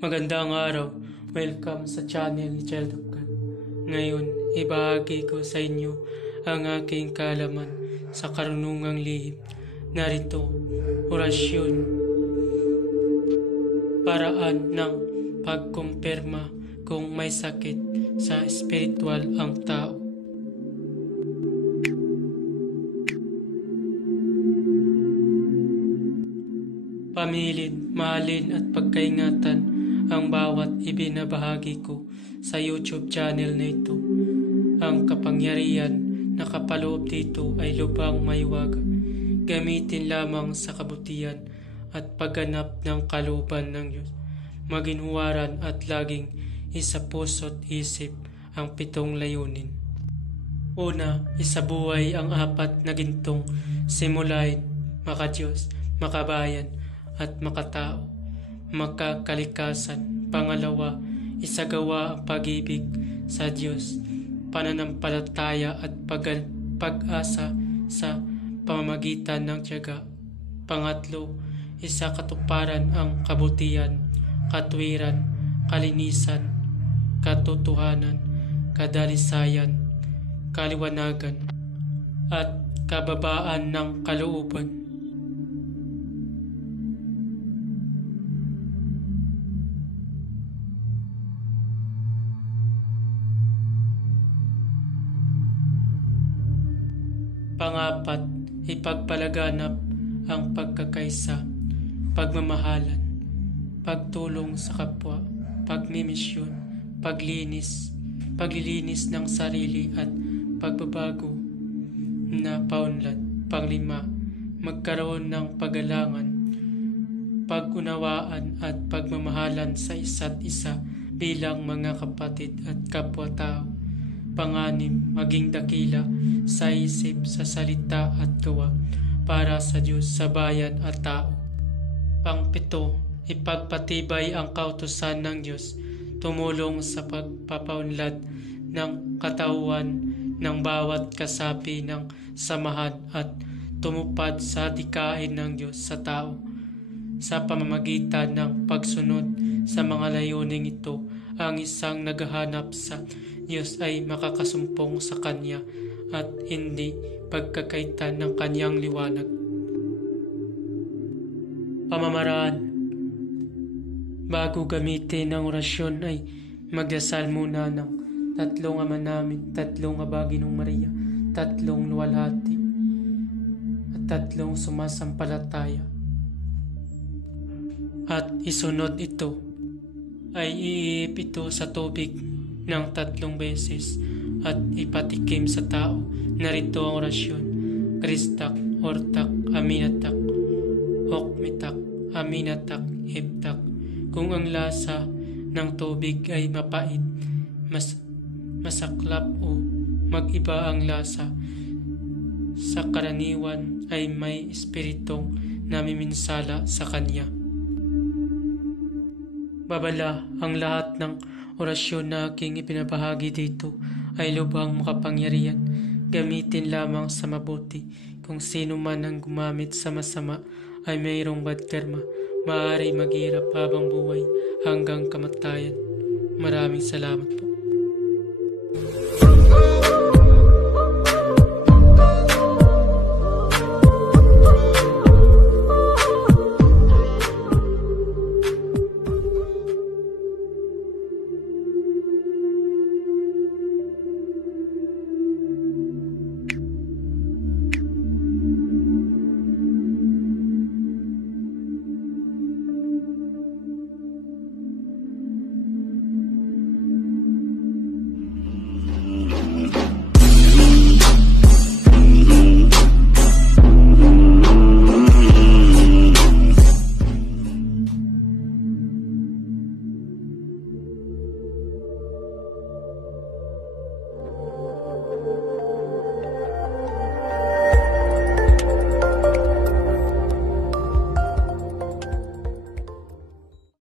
Magandang araw. Welcome sa channel ni Child of God. Ngayon, ibahagi ko sa inyo ang aking kaalaman sa karunungang lihim. Narito, orasyon. Paraan ng pagkumpirma kung may sakit sa espiritual ang tao. Pamilin, mahalin at pagkaingatan ang bawat ibinabahagi ko sa YouTube channel na ito. Ang kapangyarihan na kapaloob dito ay lubhang maiwaga. Gamitin lamang sa kabutihan at pagganap ng kalooban ng Diyos. Maginhuwaran at laging isa puso't isip ang 7 layunin. Una, isabuhay ang 4 na gintong simulain, makadiyos, makabayan, at makatao, makakalikasan. Pangalawa, isagawa ang pag-ibig sa Diyos, pananampalataya at pag-asa sa pamamagitan ng tiyaga. Pangatlo, isakatuparan ang kabutihan, katwiran, kalinisan, katotohanan, kadalisayan, kaliwanagan, at kababaan ng kalooban. Pangapat, ipagpalaganap ang pagkakaisa, pagmamahalan, pagtulong sa kapwa, pagmimisyon, paglilinis ng sarili at pagbabago na paunlad. Panglima, magkaroon ng paggalangan, pag-unawaan at pagmamahalan sa isa't isa bilang mga kapatid at kapwa-tao. Panganim, maging dakila sa isip, sa salita at gawa para sa Diyos, sa bayan at tao. Pangpito, ipagpatibay ang kautusan ng Diyos, tumulong sa pagpapaunlad ng katauhan ng bawat kasapi ng samahan at tumupad sa dikain ng Diyos sa tao. Sa pamamagitan ng pagsunod sa mga layuning ito, ang isang naghahanap sa Diyos ay makakasumpong sa Kanya at hindi pagkakaitan ng Kanyang liwanag. Pamamaraan. Bago gamitin ang orasyon ay magdasal muna ng 3 Ama Namin, 3 Aba Ginoong Maria, 3 luwalhati, at 3 sumasampalataya. At isunod ito ay iiip ito sa tubig ng 3 beses at ipatikim sa tao. Narito ang orasyon: Kristak, Ortak, Aminatak, Okmitak, Aminatak, Heptak. Kung ang lasa ng tubig ay mapait, masaklap o mag-iba ang lasa, sa karaniwan ay may espiritong namiminsala sa kanya. Babala, ang lahat ng orasyon na aking ipinabahagi dito ay lubhang makapangyarihan. Gamitin lamang sa mabuti. Kung sino man ang gumamit sa masama ay mayroong bad karma. Maaari maghirap habang buhay hanggang kamatayan. Maraming salamat po.